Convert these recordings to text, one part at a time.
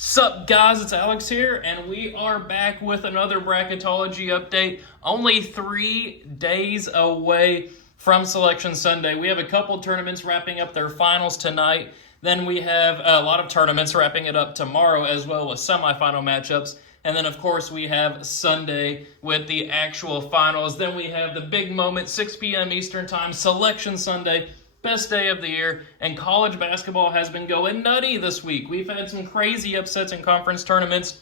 Sup guys, it's Alex here, and we are back with another Bracketology update. Only 3 days away from Selection Sunday. We have a couple tournaments wrapping up their finals tonight. Then we have a lot of tournaments wrapping it up tomorrow as well with semifinal matchups. And then, of course, we have Sunday with the actual finals. Then we have the big moment, 6 p.m. Eastern Time, Selection Sunday. Best day of the year, and college basketball has been going nutty this week. We've had some crazy upsets in conference tournaments,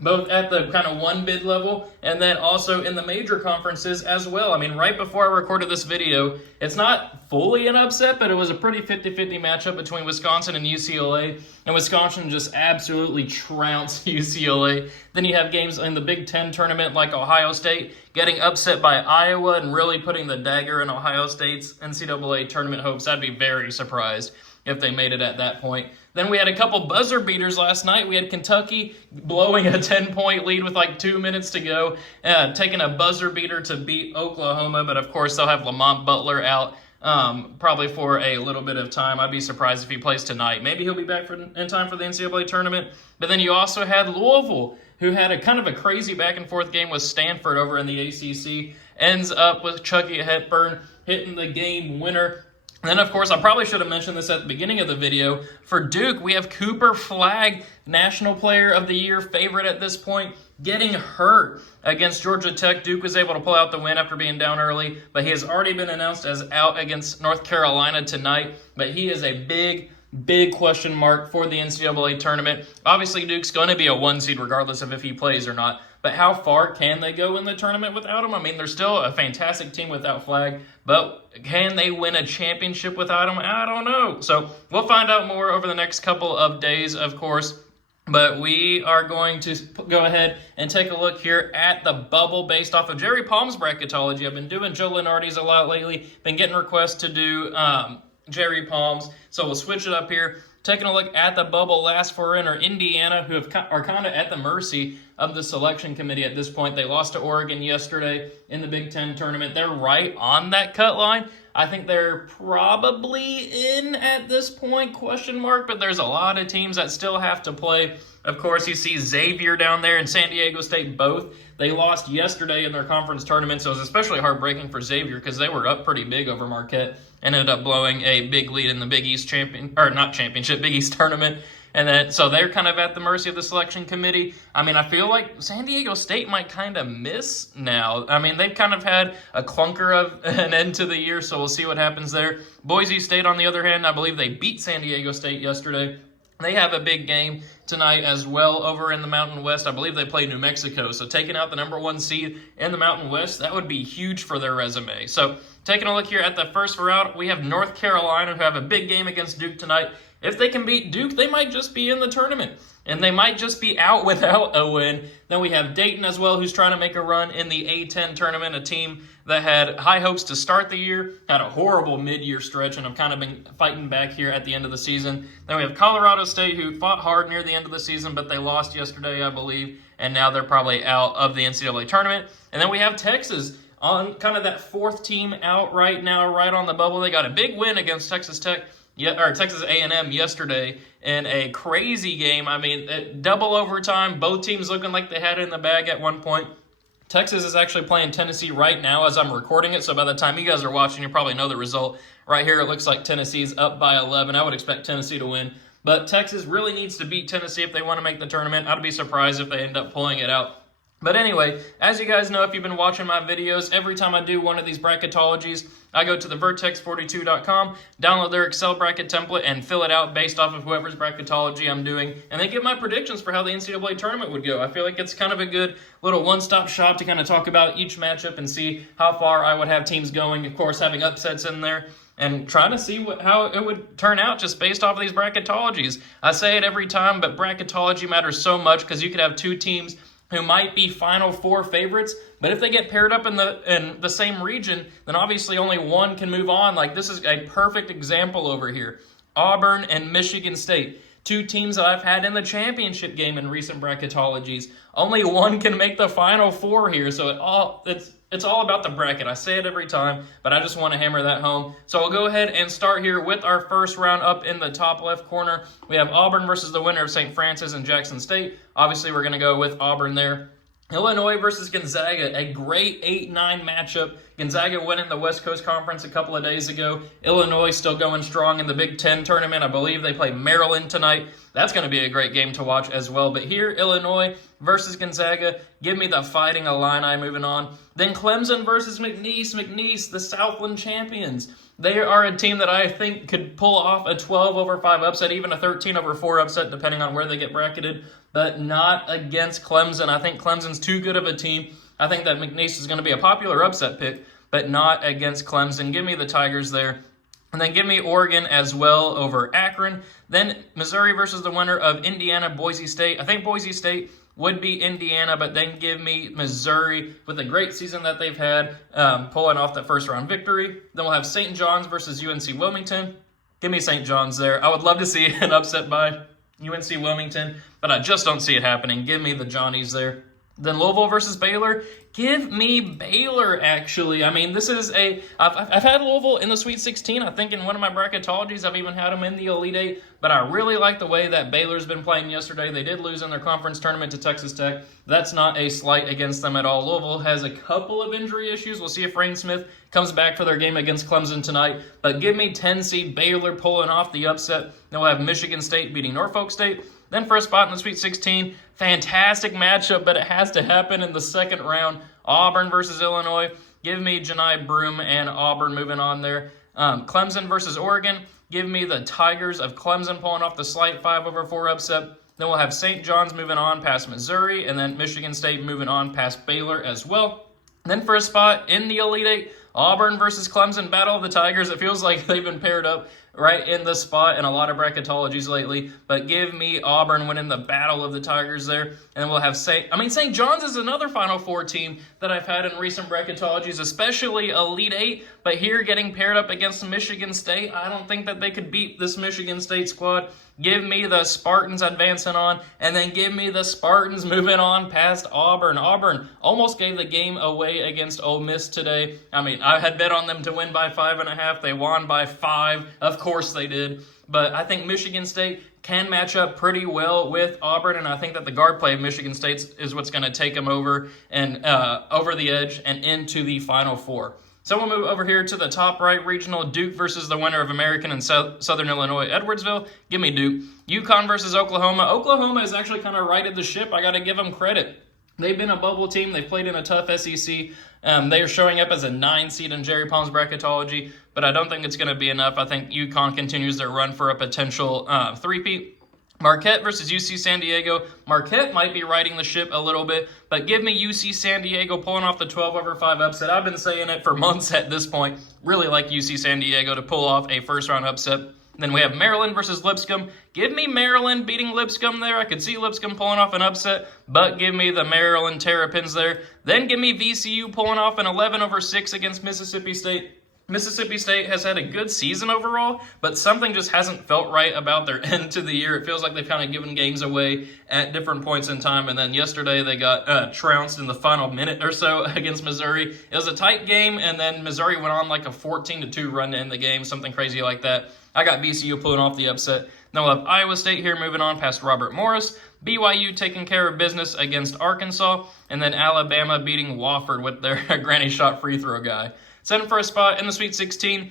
both at the kind of one bid level and then also in the major conferences as well. I mean, right before I recorded this video, it's not fully an upset, but it was a pretty 50-50 matchup between Wisconsin and UCLA, and Wisconsin just absolutely trounced UCLA. Then you have games in the Big Ten tournament like Ohio State getting upset by Iowa and really putting the dagger in Ohio State's NCAA tournament hopes. I'd be very surprised if they made it at that point. Then we had a couple buzzer beaters last night. We had Kentucky blowing a 10-point lead with like 2 minutes to go, taking a buzzer beater to beat Oklahoma, but of course they'll have Lamont Butler out probably for a little bit of time. I'd be surprised if he plays tonight. Maybe he'll be back in time for the NCAA tournament. But then you also had Louisville, who had a kind of a crazy back-and-forth game with Stanford over in the ACC, ends up with Chucky Hepburn hitting the game winner. And then, of course, I probably should have mentioned this at the beginning of the video. For Duke, we have Cooper Flagg, National Player of the Year favorite at this point, getting hurt against Georgia Tech. Duke was able to pull out the win after being down early, but he has already been announced as out against North Carolina tonight. But he is a big question mark for the NCAA tournament. Obviously, Duke's going to be a 1 seed regardless of if he plays or not. But how far can they go in the tournament without him? I mean, they're still a fantastic team without Flagg, but can they win a championship without him? I don't know. So we'll find out more over the next couple of days, of course. But we are going to go ahead and take a look here at the bubble based off of Jerry Palm's bracketology. I've been doing Joe Lenardi's a lot lately. Been getting requests to do Jerry Palm's. So we'll switch it up here. Taking a look at the bubble, last four in are Indiana, who are kind of at the mercy of the selection committee at this point. They lost to Oregon yesterday in the Big Ten tournament. They're right on that cut line. I think they're probably in at this point, question mark, but there's a lot of teams that still have to play. Of course, you see Xavier down there and San Diego State both. They lost yesterday in their conference tournament, so it was especially heartbreaking for Xavier because they were up pretty big over Marquette and ended up blowing a big lead in the Big East Big East tournament. And then, so they're kind of at the mercy of the selection committee. I mean, I feel like San Diego State might kind of miss now. I mean, they've kind of had a clunker of an end to the year, so we'll see what happens there. Boise State, on the other hand, I believe they beat San Diego State yesterday. They have a big game tonight as well over in the Mountain West. I believe they play New Mexico. So taking out the number 1 seed in the Mountain West, that would be huge for their resume. So taking a look here at the first round, we have North Carolina, who have a big game against Duke tonight. If they can beat Duke, they might just be in the tournament, and they might just be out without a win. Then we have Dayton as well, who's trying to make a run in the A10 tournament, a team that had high hopes to start the year, had a horrible mid-year stretch, and have kind of been fighting back here at the end of the season. Then we have Colorado State, who fought hard near the end of the season, but they lost yesterday, I believe, and now they're probably out of the NCAA tournament. And then we have Texas on kind of that 4th team out right now, right on the bubble. They got a big win against Texas A&M yesterday in a crazy game. I mean, double overtime, both teams looking like they had it in the bag at one point. Texas is actually playing Tennessee right now as I'm recording it, so by the time you guys are watching, you probably know the result. Right here, it looks like Tennessee's up by 11. I would expect Tennessee to win, but Texas really needs to beat Tennessee if they want to make the tournament. I'd be surprised if they end up pulling it out. But anyway, as you guys know, if you've been watching my videos, every time I do one of these bracketologies, I go to the vertex42.com, download their Excel bracket template, and fill it out based off of whoever's bracketology I'm doing, and then get my predictions for how the NCAA tournament would go. I feel like it's kind of a good little one-stop shop to kind of talk about each matchup and see how far I would have teams going, of course, having upsets in there, and trying to see how it would turn out just based off of these bracketologies. I say it every time, but bracketology matters so much because you could have two teams who might be Final Four favorites, but if they get paired up in the same region, then obviously only one can move on. Like, this is a perfect example over here. Auburn and Michigan State. two teams that I've had in the championship game in recent bracketologies. Only one can make the Final Four here, so it's all about the bracket. I say it every time, but I just want to hammer that home. So I'll go ahead and start here with our first round. Up in the top left corner, we have Auburn versus the winner of St. Francis and Jackson State. Obviously, we're going to go with Auburn there. Illinois versus Gonzaga, a great 8-9 matchup. Gonzaga winning the West Coast Conference a couple of days ago. Illinois still going strong in the Big Ten tournament. I believe they play Maryland tonight. That's going to be a great game to watch as well. But here, Illinois versus Gonzaga. Give me the Fighting Illini moving on. Then Clemson versus McNeese. McNeese, the Southland champions. They are a team that I think could pull off a 12-5 upset, even a 13-4 upset, depending on where they get bracketed, but not against Clemson. I think Clemson's too good of a team. I think that McNeese is going to be a popular upset pick, but not against Clemson. Give me the Tigers there. And then give me Oregon as well over Akron. Then Missouri versus the winner of Indiana, Boise State. I think Boise State would be Indiana, but then give me Missouri with a great season that they've had, pulling off that first-round victory. Then we'll have St. John's versus UNC Wilmington. Give me St. John's there. I would love to see an upset by UNC Wilmington, but I just don't see it happening. Give me the Johnnies there. Then Louisville versus Baylor. Give me Baylor, actually. I mean, this is I've had Louisville in the Sweet 16. I think in one of my bracketologies, I've even had them in the Elite Eight. But I really like the way that Baylor's been playing yesterday. They did lose in their conference tournament to Texas Tech. That's not a slight against them at all. Louisville has a couple of injury issues. We'll see if Rain Smith comes back for their game against Clemson tonight. But give me 10-seed Baylor pulling off the upset. Then we'll have Michigan State beating Norfolk State. Then for a spot in the Sweet 16, fantastic matchup, but it has to happen in the second round. Auburn versus Illinois. Give me Janai Broome and Auburn moving on there. Clemson versus Oregon. Give me the Tigers of Clemson pulling off the slight 5-4 upset. Then we'll have St. John's moving on past Missouri, and then Michigan State moving on past Baylor as well. Then for a spot in the Elite Eight, Auburn versus Clemson, Battle of the Tigers. It feels like they've been paired up right in the spot in a lot of bracketologies lately. But give me Auburn winning the Battle of the Tigers there. And then we'll have St. John's is another Final Four team that I've had in recent bracketologies, especially Elite Eight. But here getting paired up against Michigan State, I don't think that they could beat this Michigan State squad. Give me the Spartans advancing on, and then give me the Spartans moving on past Auburn. Auburn almost gave the game away against Ole Miss today. I mean, I had bet on them to win by 5.5. They won by 5. Of course they did. But I think Michigan State can match up pretty well with Auburn, and I think that the guard play of Michigan State is what's going to take them over and over the edge and into the Final Four. So we'll move over here to the top right regional, Duke versus the winner of American and Southern Illinois, Edwardsville. Give me Duke. UConn versus Oklahoma. Oklahoma has actually kind of righted the ship. I got to give them credit. They've been a bubble team. They've played in a tough SEC. They are showing up as a 9 seed in Jerry Palm's bracketology, but I don't think it's going to be enough. I think UConn continues their run for a potential three-peat. Marquette versus UC San Diego. Marquette might be riding the ship a little bit, but give me UC San Diego pulling off the 12-5 upset. I've been saying it for months at this point. Really like UC San Diego to pull off a first-round upset. Then we have Maryland versus Lipscomb. Give me Maryland beating Lipscomb there. I could see Lipscomb pulling off an upset, but give me the Maryland Terrapins there. Then give me VCU pulling off an 11-6 against Mississippi State. Mississippi State has had a good season overall, but something just hasn't felt right about their end to the year. It feels like they've kind of given games away at different points in time, and then yesterday they got trounced in the final minute or so against Missouri. It was a tight game, and then Missouri went on like a 14-2 run to end the game, something crazy like that. I got VCU pulling off the upset. Then we'll have Iowa State here moving on past Robert Morris. BYU taking care of business against Arkansas, and then Alabama beating Wofford with their granny shot free throw guy. Setting for a spot in the Sweet 16.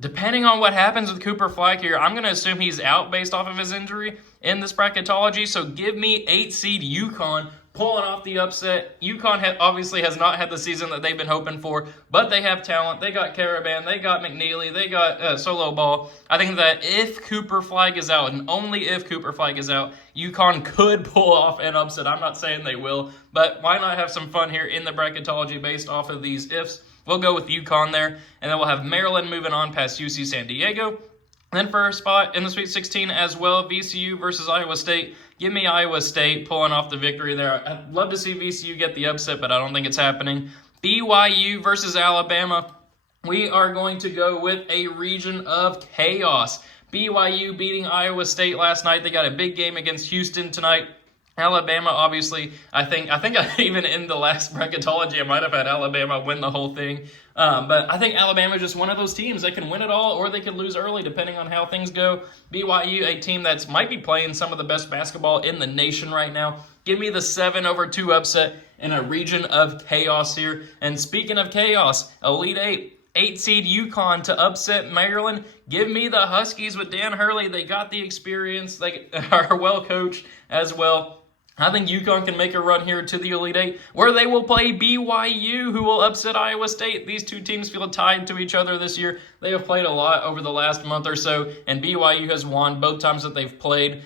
Depending on what happens with Cooper Flag here, I'm going to assume he's out based off of his injury in this bracketology. So give me 8-seed UConn pulling off the upset. UConn obviously has not had the season that they've been hoping for, but they have talent. They got Caravan, they got McNeely, they got Solo Ball. I think that if Cooper Flag is out, and only if Cooper Flag is out, UConn could pull off an upset. I'm not saying they will, but why not have some fun here in the bracketology based off of these ifs? We'll go with UConn there, and then we'll have Maryland moving on past UC San Diego. Then for a spot in the Sweet 16 as well, VCU versus Iowa State. Give me Iowa State pulling off the victory there. I'd love to see VCU get the upset, but I don't think it's happening. BYU versus Alabama. We are going to go with a region of chaos. BYU beating Iowa State last night. They got a big game against Houston tonight. Alabama, obviously, I think even in the last bracketology, I might have had Alabama win the whole thing. But I think Alabama is just one of those teams that can win it all or they can lose early depending on how things go. BYU, a team that might be playing some of the best basketball in the nation right now. Give me the 7-2 upset in a region of chaos here. And speaking of chaos, Elite 8 seed UConn to upset Maryland. Give me the Huskies with Dan Hurley. They got the experience. They are well coached as well. I think UConn can make a run here to the Elite 8, where they will play BYU, who will upset Iowa State. These two teams feel tied to each other this year. They have played a lot over the last month or so, and BYU has won both times that they've played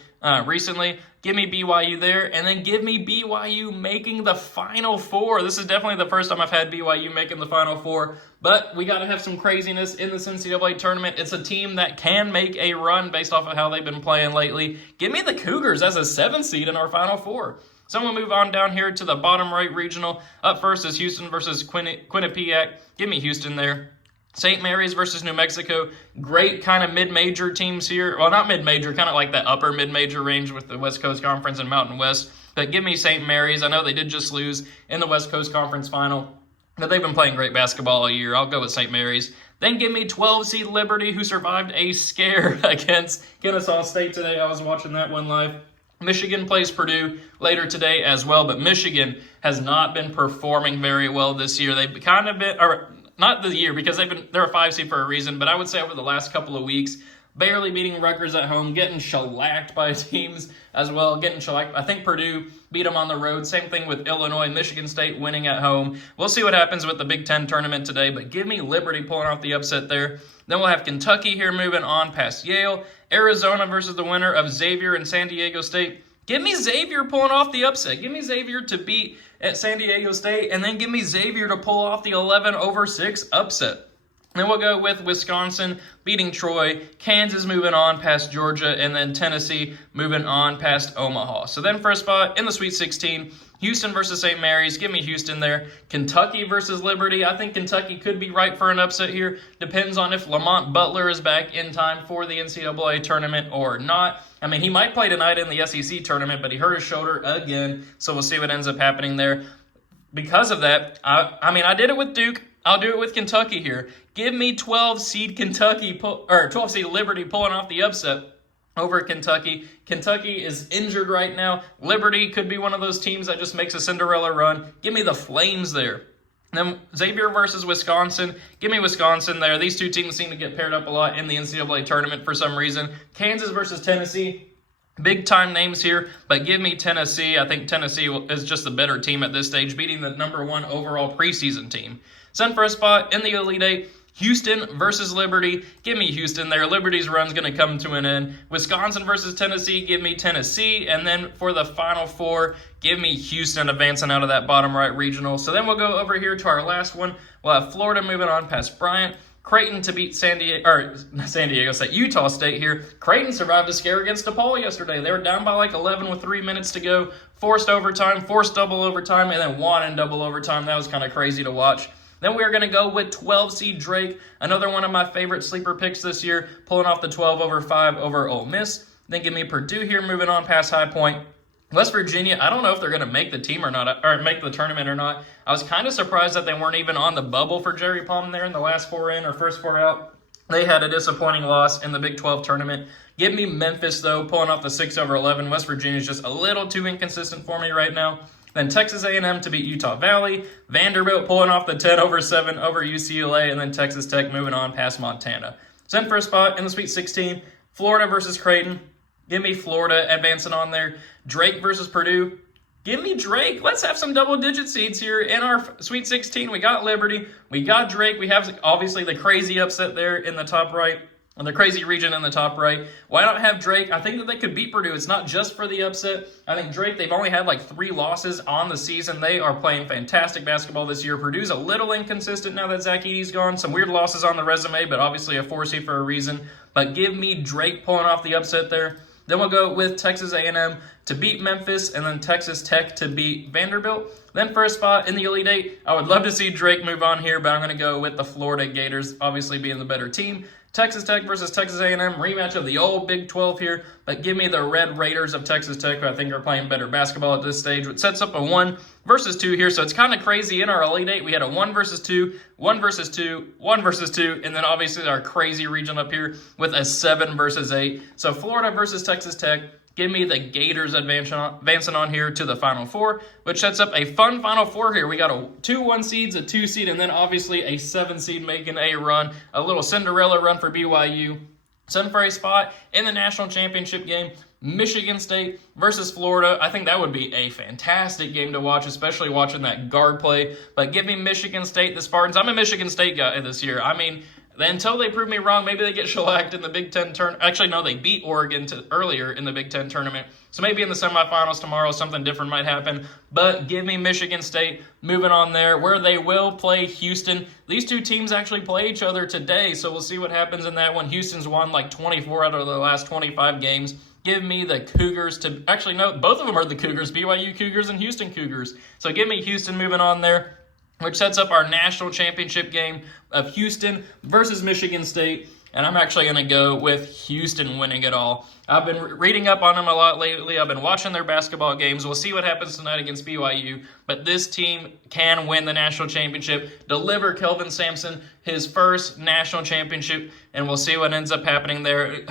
recently. Give me BYU there, and then give me BYU making the Final Four. This is definitely the first time I've had BYU making the Final Four, but we got to have some craziness in this NCAA tournament. It's a team that can make a run based off of how they've been playing lately. Give me the Cougars as a 7th seed in our Final Four. So I'm going to move on down here to the bottom right regional. Up first is Houston versus Quinnipiac. Give me Houston there. St. Mary's versus New Mexico. Great kind of mid-major teams here. Well, not mid-major, kind of like that upper mid-major range with the West Coast Conference and Mountain West. But give me St. Mary's. I know they did just lose in the West Coast Conference final, but they've been playing great basketball all year. I'll go with St. Mary's. Then give me 12-seed Liberty, who survived a scare against Kennesaw State today. I was watching that one live. Michigan plays Purdue later today as well, but Michigan has not been performing very well this year. They've kind of been, or not the year, because they're a 5 seed for a reason, but I would say over the last couple of weeks, barely beating Rutgers at home, getting shellacked by teams as well, getting shellacked. I think Purdue beat them on the road. Same thing with Illinois, Michigan State winning at home. We'll see what happens with the Big Ten tournament today, but give me Liberty pulling off the upset there. Then we'll have Kentucky here moving on past Yale. Arizona versus the winner of Xavier and San Diego State. Give me Xavier pulling off the upset. Give me Xavier to beat at San Diego State, and then give me Xavier to pull off the 11-6 upset. Then we'll go with Wisconsin beating Troy, Kansas moving on past Georgia, and then Tennessee moving on past Omaha. So then for a spot in the Sweet 16, Houston versus St. Mary's. Give me Houston there. Kentucky versus Liberty. I think Kentucky could be right for an upset here. Depends on if Lamont Butler is back in time for the NCAA tournament or not. I mean, he might play tonight in the SEC tournament, but he hurt his shoulder again. So we'll see what ends up happening there. Because of that, I did it with Duke. I'll do it with Kentucky here. Give me 12-seed Kentucky, or 12-seed Liberty pulling off the upset over Kentucky. Kentucky is injured right now. Liberty could be one of those teams that just makes a Cinderella run. Give me the Flames there. Then Xavier versus Wisconsin. Give me Wisconsin there. These two teams seem to get paired up a lot in the NCAA tournament for some reason. Kansas versus Tennessee. Big time names here, but give me Tennessee. I think Tennessee is just the better team at this stage, beating the #1 overall preseason team. Send for a spot in the Elite 8. Houston versus Liberty. Give me Houston there. Liberty's run's going to come to an end. Wisconsin versus Tennessee. Give me Tennessee. And then for the Final Four, give me Houston advancing out of that bottom right regional. So then we'll go over here to our last one. We'll have Florida moving on past Bryant. Creighton to beat Utah State here. Creighton survived a scare against DePaul yesterday. They were down by like 11 with 3 minutes to go. Forced overtime, forced double overtime, and then won in double overtime. That was kind of crazy to watch. Then we are going to go with 12-seed Drake, another one of my favorite sleeper picks this year, pulling off the 12-5 over Ole Miss. Then give me Purdue here, moving on past High Point. West Virginia, I don't know if they're going to make the team or not, or make the tournament or not. I was kind of surprised that they weren't even on the bubble for Jerry Palm there in the last 4 in or first 4 out. They had a disappointing loss in the Big 12 tournament. Give me Memphis, though, pulling off the 6-11. West Virginia is just a little too inconsistent for me right now. Then Texas A&M to beat Utah Valley. Vanderbilt pulling off the 10-7 over UCLA. And then Texas Tech moving on past Montana. Send for a spot in the Sweet 16. Florida versus Creighton. Give me Florida advancing on there. Drake versus Purdue. Give me Drake. Let's have some double-digit seeds here in our Sweet 16. We got Liberty. We got Drake. We have, obviously, the crazy upset there in the top right. And the crazy region in the top right. Why not have Drake? I think that they could beat Purdue. It's not just for the upset. I think Drake, they've only had like 3 losses on the season. They are playing fantastic basketball this year. Purdue's a little inconsistent now that Zach Edey's gone. Some weird losses on the resume, but obviously a 4 seed for a reason. But give me Drake pulling off the upset there. Then we'll go with Texas A&M to beat Memphis, and then Texas Tech to beat Vanderbilt. Then for a spot in the Elite 8, I would love to see Drake move on here, but I'm going to go with the Florida Gators, obviously being the better team. Texas Tech versus Texas A&M, rematch of the old Big 12 here, but give me the Red Raiders of Texas Tech, who I think are playing better basketball at this stage, which sets up a 1 versus 2 here. So it's kind of crazy. In our Elite Eight, we had a 1 versus 2, 1 versus 2, 1 versus 2, and then obviously our crazy region up here with a 7 versus 8. So Florida versus Texas Tech. Give me the Gators advancing on here to the Final Four, which sets up a fun Final Four here. We got a 2-1 seeds, a 2 seed, and then obviously a 7 seed making a run, a little Cinderella run for BYU. Sun for a spot in the national championship game. Michigan State versus Florida. I think that would be a fantastic game to watch, especially watching that guard play. But give me Michigan State, the Spartans. I'm a Michigan State guy this year. I mean, until they prove me wrong, maybe they get shellacked in the Big Ten tournament. Actually, no, they beat Oregon earlier in the Big Ten tournament. So maybe in the semifinals tomorrow, something different might happen. But give me Michigan State moving on there, where they will play Houston. These two teams actually play each other today, so we'll see what happens in that one. Houston's won like 24 out of the last 25 games. Give me the Cougars to, actually, no, both of them are the Cougars, BYU Cougars and Houston Cougars. So give me Houston moving on there, which sets up our national championship game of Houston versus Michigan State. And I'm actually going to go with Houston winning it all. I've been reading up on them a lot lately. I've been watching their basketball games. We'll see what happens tonight against BYU. But this team can win the national championship, deliver Kelvin Sampson his first national championship, and we'll see what ends up happening there,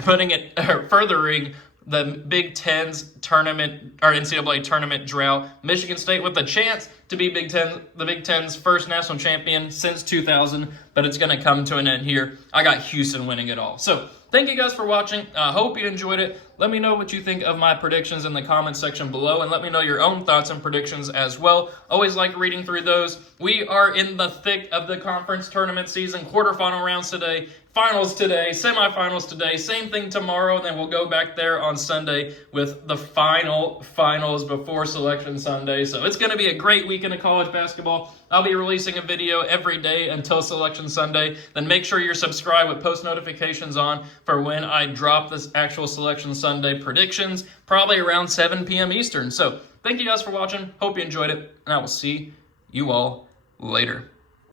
furthering the Big Ten's tournament, or NCAA tournament drought. Michigan State with a chance to be the Big Ten's first national champion since 2000, but it's going to come to an end here. I got Houston winning it all. So thank you guys for watching. I hope you enjoyed it. Let me know what you think of my predictions in the comments section below, and let me know your own thoughts and predictions as well. Always like reading through those. We are in the thick of the conference tournament season. Quarterfinal rounds today, finals today, semifinals today, same thing tomorrow, and then we'll go back there on Sunday with the finals before Selection Sunday. So it's going to be a great weekend of college basketball. I'll be releasing a video every day until Selection Sunday. Then make sure you're subscribed with post notifications on for when I drop this actual Selection Sunday predictions, probably around 7 p.m. Eastern. So thank you guys for watching. Hope you enjoyed it, and I will see you all later.